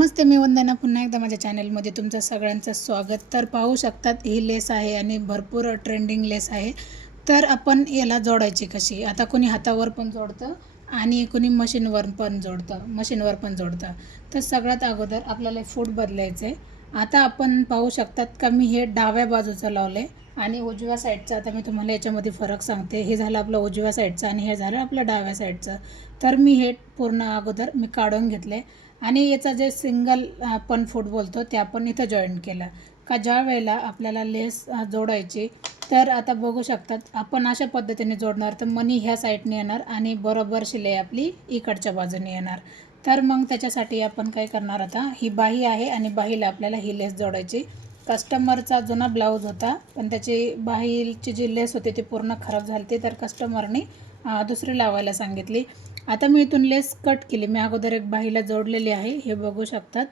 नमस्ते मी वंदना. पुन्हा एकदा माझ्या चॅनलमध्ये तुमचं सगळ्यांचं स्वागत. तर पाहू शकतात ही लेस आहे आणि भरपूर ट्रेंडिंग लेस आहे. तर आपण याला जोडायची कशी? आता कोणी हातावर पण जोडतं आणि कोणी मशीनवर पण जोडतं मशीनवर पण जोडतं. तर सगळ्यात अगोदर आपल्याला फूट बदलायचं आहे आता आपण पाहू शकतात का मी हे डाव्या बाजूचं लावलं आहे आणि उजव्या साईडचं. आता मी तुम्हाला याच्यामध्ये फरक सांगते. हे झालं आपलं उजव्या साईडचं आणि हे झालं आपलं डाव्या साईडचं. तर मी हे पूर्ण अगोदर मी काढून घेतले आणि याचा जे सिंगल आपण फूट बोलतो ते आपण इथं जॉईन केलं. का ज्या वेळेला आपल्याला लेस जोडायची तर आता बघू शकतात आपण अशा पद्धतीने जोडणार तर मनी ह्या साईडने येणार आणि बरोबर शिलाई आपली इकडच्या बाजूने येणार. तर मग त्याच्यासाठी आपण काय करणार आता? ही बाही आहे आणि बाहीला आपल्याला ही लेस जोडायची. कस्टमरचा जुना ब्लाऊज होता पण त्याची बाहीची जी लेस होती ती पूर्ण खराब झाली होती तर कस्टमरने दुसरी लावायला सांगितली. आता मी इथून लेस कट केली. मी अगोदर एक बाहीला जोडलेली आहे हे बघू शकतात.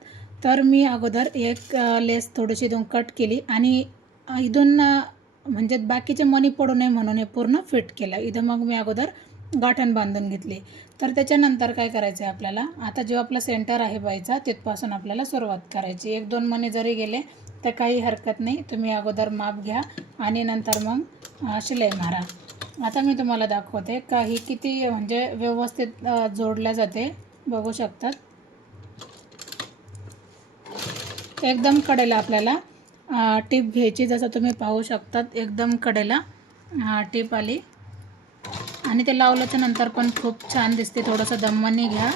तर मी अगोदर एक लेस थोडीशी इथून कट केली आणि इथून म्हणजे बाकीचे मनी पडू नये म्हणून हे पूर्ण फिट केलं. इथं मग मी अगोदर गाठण बांधून घेतली. तर त्याच्यानंतर काय करायचं आहे आपल्याला? आता जो आपला सेंटर आहे बाईचा तिथपासून आपल्याला सुरुवात करायची. एक दोन मनी जरी गेले तर काही हरकत नाही. तुम्ही अगोदर माप घ्या आणि नंतर मग शिलाई मारा. आता मी तुम्हाला दाखवते काही किती म्हणजे व्यवस्थित जोडल्या जाते. बघू शकतात. एकदम कडेला आपल्याला टीप घ्यायची. जसं तुम्ही पाहू शकतात एकदम कडेला टीप आली. आणि ते लावल्याच्या नंतर पण खूप छान दिसते. थोडंसं दमवाने घ्या.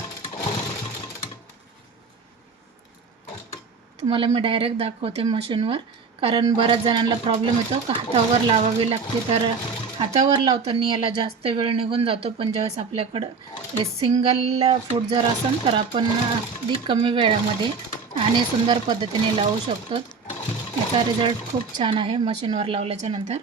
तुम्हाला मी डायरेक्ट दाखवते मशीनवर कारण बऱ्याच जणांना प्रॉब्लेम येतो का हातावर लावावी लागते. तर हातावर लावताना याला जास्त वेळ निघून जातो. पण ज्यावेळेस आपल्याकडं हे सिंगल फूट जर असेल तर आपण अगदी कमी वेळामध्ये आणि सुंदर पद्धतीने लावू शकतो. याचा रिझल्ट खूप छान आहे मशीनवर लावल्याच्या नंतर.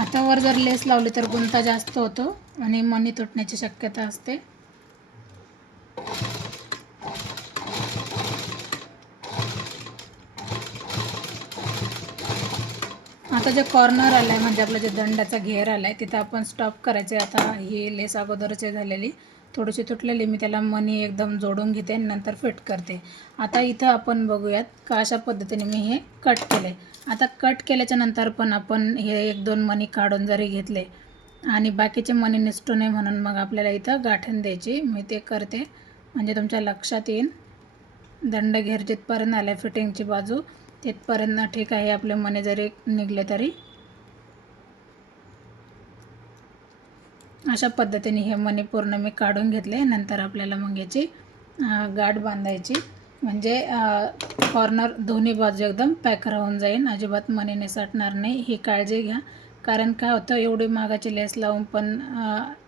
हातावर जर लेस लावली तर गुंता जास्त होतो आणि मनी तुटण्याची शक्यता असते. आता जे कॉर्नर आलं आहे म्हणजे आपलं जे दंडाचा घेर आला आहे तिथं आपण स्टॉप करायचे आता ही लेस अगोदरच झालेली थोडीशी तुटलेली मी त्याला मनी एकदम जोडून घेते आणि नंतर फिट करते. आता इथं आपण बघूयात का अशा पद्धतीने मी हे कट केले आता कट केल्याच्यानंतर पण आपण हे एक दोन मनी काढून जरी घेतले आणि बाकीचे मनी निसटू नये म्हणून मग आपल्याला इथं गाठण द्यायची. मी ते करते. म्हणजे तुमच्या लक्षात येईल. दंड घेर जिथपर्यंत आलं आहे फिटिंगची बाजू तिथपर्यंत ठीक आहे आपले मने जरी निघले तरी. अशा पद्धतीने हे मनी पूर्ण मी काढून घेतले नंतर आपल्याला मग याची गाठ बांधायची. म्हणजे कॉर्नर दोन्ही बाजू एकदम पॅक राहून जाईल अजिबात मनी निसटणार नाही. ही काळजी घ्या. कारण काय होतं एवढी मागाची लेस लावून पण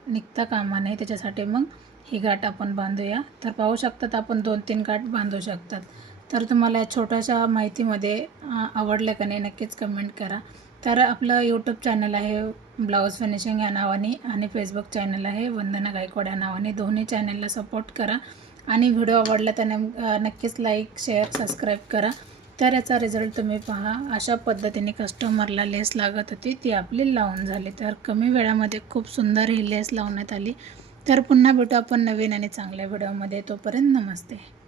निघता कामा नाही त्याच्यासाठी मग ही गाठ आपण बांधूया. तर पाहू शकतात आपण दोन तीन गाठ बांधू शकतात. तर तुम्हाला या छोट्याशा माहितीमध्ये आवडलं का नाही नक्कीच कमेंट करा. तर आपलं यूट्यूब चॅनल आहे ब्लाऊज फिनिशिंग या नावाने आणि फेसबुक चॅनल आहे वंदना गायकवाड या नावाने. दोन्ही चॅनलला सपोर्ट करा आणि व्हिडिओ आवडला तर नक्कीच लाईक शेअर सबस्क्राईब करा. तर याचा रिझल्ट तुम्ही पहा. अशा पद्धतीने कस्टमरला लेस लागत होती ती आपली लावून झाली. तर कमी वेळामध्ये खूप सुंदर ही लेस लावण्यात आली. तर पुन्हा भेटू आपण नवीन आणि चांगल्या व्हिडिओमध्ये तोपर्यंत नमस्ते.